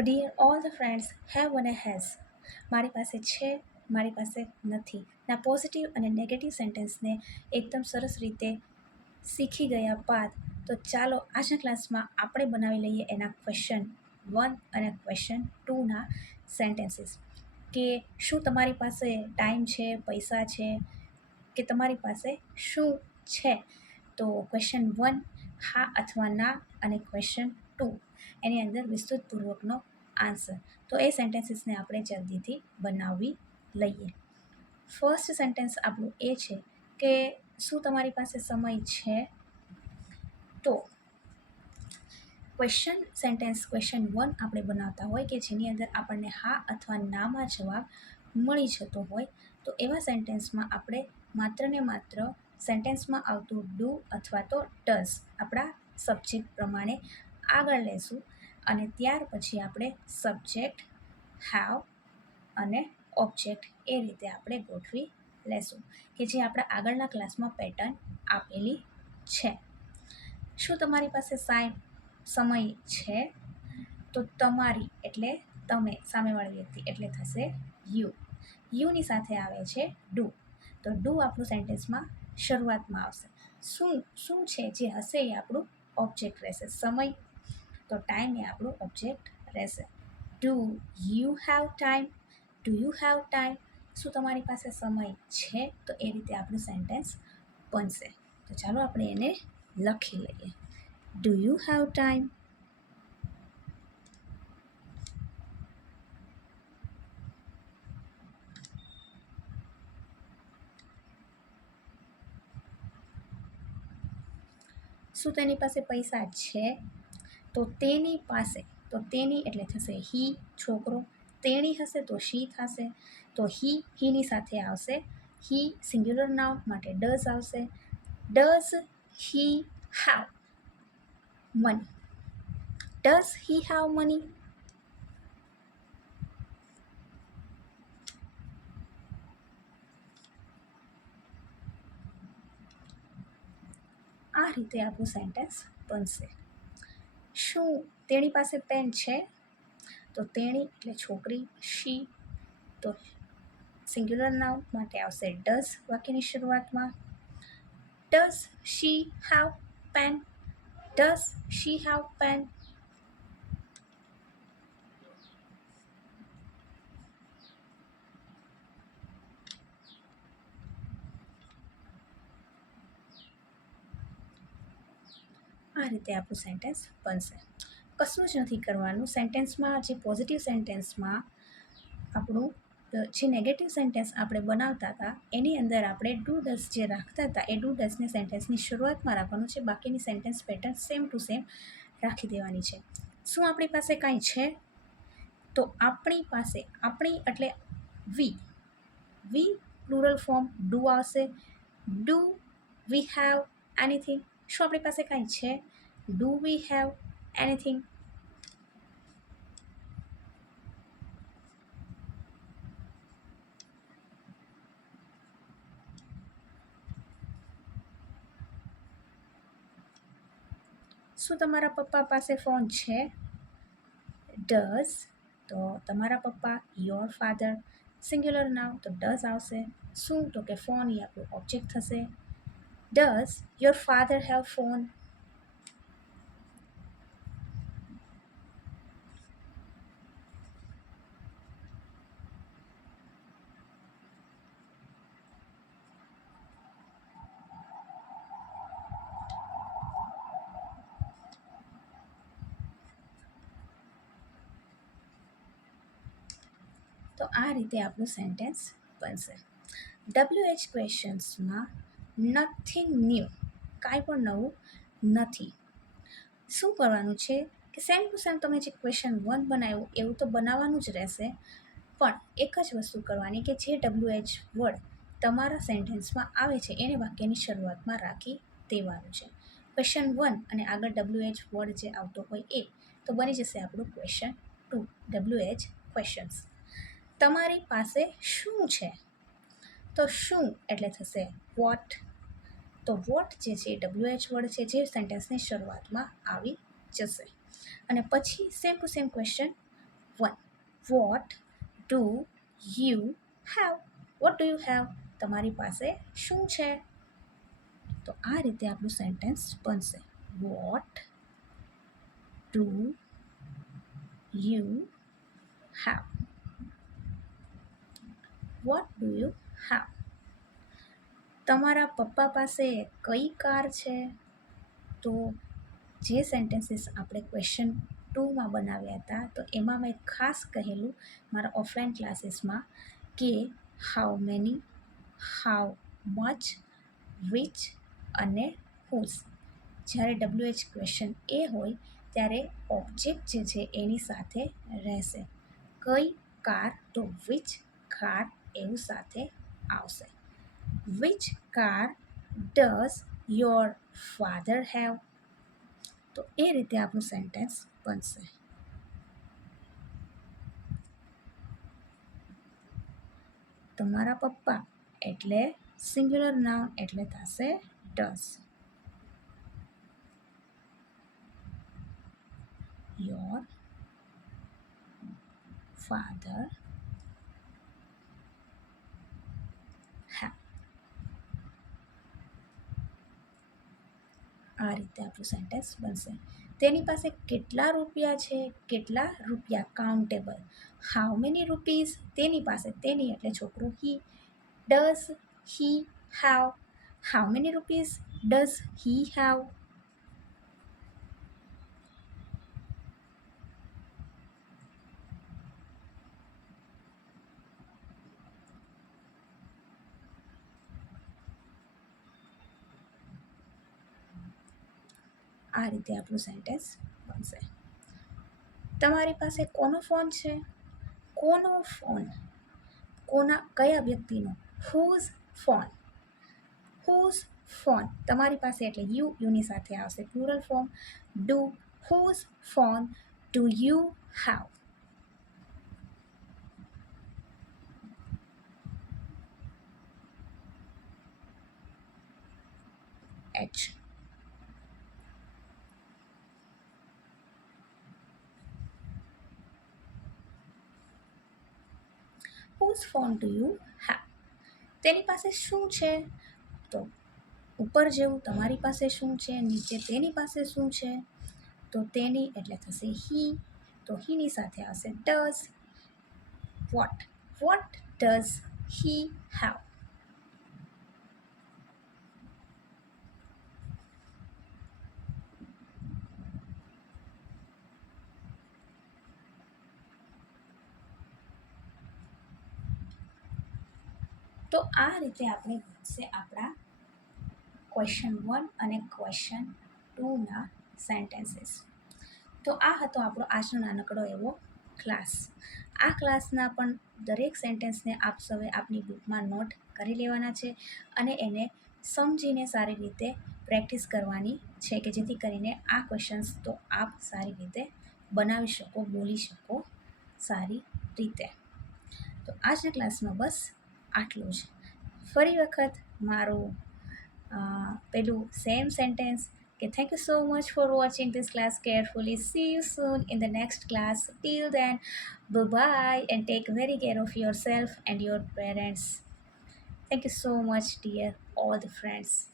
તો dear all the friends, have અને has મારી પાસે છે, મારી પાસે નથી ના પોઝિટિવ અને નેગેટિવ સેન્ટેન્સને એકદમ સરસ રીતે શીખી ગયા બાદ તો ચાલો આજના ક્લાસમાં આપણે બનાવી લઈએ એના ક્વેશ્ચન 1 અને ક્વેશ્ચન 2ના સેન્ટેન્સીસ. કે શું તમારી પાસે ટાઈમ છે, પૈસા છે, કે તમારી પાસે શું છે? તો ક્વેશ્ચન 1 હા અથવા ના, અને ક્વેશ્ચન 2 એની અંદર વિસ્તૃતપૂર્વકનો આન્સર. તો એ સેન્ટેન્સીસને આપણે જલ્દીથી બનાવી લઈએ. ફર્સ્ટ સેન્ટેન્સ આપણું એ છે કે શું તમારી પાસે સમય છે? તો ક્વેશ્ચન 1 આપણે બનાવતા હોય કે જેની અંદર આપણને હા અથવા નામાં જવાબ મળી જતો હોય, તો એવા સેન્ટેન્સમાં આપણે માત્ર ને માત્ર સેન્ટેન્સમાં આવતું ડુ અથવા તો ડઝ આપણા સબ્જેક્ટ પ્રમાણે આગળ લેશું, અને ત્યાર પછી આપણે સબ્જેક્ટ, હેવ અને ઓબ્જેક્ટ એ રીતે આપણે ગોઠવી લેશું કે જે આપણા આગળના ક્લાસમાં પેટર્ન આપેલી છે. શું તમારી પાસે સમય છે? તો તમારી એટલે તમે, સામેવાળી વ્યક્તિ એટલે થશે યુ. યુની સાથે આવે છે ડુ, તો ડુ આપણું સેન્ટેન્સમાં શરૂઆતમાં આવશે. શું છે જે હશે એ આપણું ઓબ્જેક્ટ રહેશે. સમય તો ટાઈમ એ આપણું ઓબ્જેક્ટ રહેશે. Do you have time? Do you have time? શું તમારી પાસે સમય છે? તો એ રીતે આપણું સેન્ટેન્સ બનશે. તો ચાલો આપણે એને લખી લઈએ. Do you have time? શું તેની પાસે પૈસા છે? તો તેની પાસે, તો તેની એટલે થશે હી, છોકરો. તેણી હશે તો શી થશે. તો હીની સાથે આવશે હી, સિંગ્યુલર નાઉન માટે ડઝ આવશે. Does he have money? Does he have money? આ રીતે આપણું સેન્ટેન્સ બનશે. શું તેણી પાસે પેન છે? તો તેણી એટલે છોકરી, શી તો સિંગ્યુલર નાઉન માટે આવશે ડઝ વાક્યની શરૂઆતમાં. Does she have pen? Does she have pen? આ રીતે આપણું સેન્ટેન્સ બનશે. કશું જ નથી કરવાનું. સેન્ટેન્સમાં જે પોઝિટિવ સેન્ટેન્સમાં આપણું જે નેગેટિવ સેન્ટેન્સ આપણે બનાવતા હતા એની અંદર આપણે ડુ ડઝ જે રાખતા હતા એ ડુ ડઝને સેન્ટેન્સની શરૂઆતમાં રાખવાનું છે. બાકીની sentence pattern same to same રાખી દેવાની છે. શું આપણી પાસે કાંઈ છે? તો આપણી પાસે, આપણી એટલે વી પ્લુરલ ફોર્મ ડુ આવશે. Do we have anything? શું આપણી પાસે કાંઈ છે? Do we have anything? શું તમારા પપ્પા પાસે ફોન છે? ડઝ તો તમારા પપ્પા, યોર ફાધર, સિંગ્યુલર નાઉન તો ડઝ આવશે. શું? તો કે ફોન એ આપણું ઓબ્જેક્ટ થશે. Does your father have phone? તો આ રીતે આપણું સેન્ટેન્સ બનશે. WH ક્વેશ્ચન્સમાં નથિંગ ન્યૂ, કાંઈ પણ નવું નથી. શું કરવાનું છે કે સેમ ટુ સેમ તમે જે ક્વેશ્ચન 1 બનાવ્યું એવું તો બનાવવાનું જ રહેશે, પણ એક જ વસ્તુ કરવાની કે જે WH વર્ડ તમારા સેન્ટેન્સમાં આવે છે એને વાક્યની શરૂઆતમાં રાખી દેવાનું છે. ક્વેશ્ચન 1 અને આગળ WH વર્ડ જે આવતો હોય એ તો બની જશે આપણું ક્વેશ્ચન 2, WH ક્વેશ્ચન્સ. તમારી પાસે શું છે? તો શું એટલે થશે વોટ. તો વોટ જે છે WH વર્ડ છે જે સેન્ટેન્સની શરૂઆતમાં આવી જશે. અને પછી same to same question 1. What do you have? What do you have? તમારી પાસે શું છે? તો આ રીતે આપણું સેન્ટેન્સ બનશે. What do you have? What do you have? તમારા પપ્પા પાસે કઈ કાર છે? તો જે સેન્ટેન્સીસ આપણે ક્વેશ્ચન 2માં બનાવ્યા હતા તો એમાં મેં ખાસ કહેલું મારા ઓફલાઈન ક્લાસીસમાં કે how many, how much, which અને હુઝ. જ્યારે WH ક્વેશ્ચન એ હોય ત્યારે ઓબ્જેક્ટ જે છે એની સાથે રહેશે. કઈ કાર? તો વિચ કાર એવું સાથે આવશે. Which car does your father have? તો એ રીતે આપણું સેન્ટેન્સ બનશે. તમારા પપ્પા એટલે સિંગ્યુલર નાઉન એટલે થશે ડઝ. Your father have. આ રીતે આપણું સેન્ટેન્સ બનશે. તેની પાસે કેટલા રૂપિયા છે? કેટલા રૂપિયા? કાઉન્ટેબલ. How many rupees? તેની પાસે, તેની એટલે છોકરું he. Does he have? How many rupees does he have? આ રીતે આપણું સેન્ટેન્સ બનશે. તમારી પાસે કોનો ફોન છે? કોનો ફોન? કોના, કયા વ્યક્તિનો? Whose phone. Whose phone. તમારી પાસે એટલે યુની સાથે આવશે plural form. Do whose phone do you have? H. Whose phone do you have? તેની પાસે શું છે? તો ઉપર જેવું તમારી પાસે શું છે, નીચે તેની પાસે શું છે? તો તેની એટલે થશે હી. તો હીની સાથે આવશે does. What? What does he have? તો આ રીતે આપણે બનશે આપણા ક્વેશ્ચન 1 અને ક્વેશ્ચન 2ના સેન્ટેન્સીસ. તો આ હતો આપણો આજનો નાનકડો એવો ક્લાસ. આ ક્લાસના પણ દરેક સેન્ટેન્સને આપ સૌએ આપની બુકમાં નોટ કરી લેવાના છે અને એને સમજીને સારી રીતે પ્રેક્ટિસ કરવાની છે કે જેથી કરીને આ ક્વેશ્ચન્સ તો આપ સારી રીતે બનાવી શકો, બોલી શકો સારી રીતે. તો આજના ક્લાસમાં બસ આટલું જ. ફરી વખત મારું પેલું સેમ સેન્ટેન્સ કે thank you so much for watching this class carefully. See you soon in the next class. Till then, bye bye and take very care of yourself and your parents. Thank you so much, dear all the friends.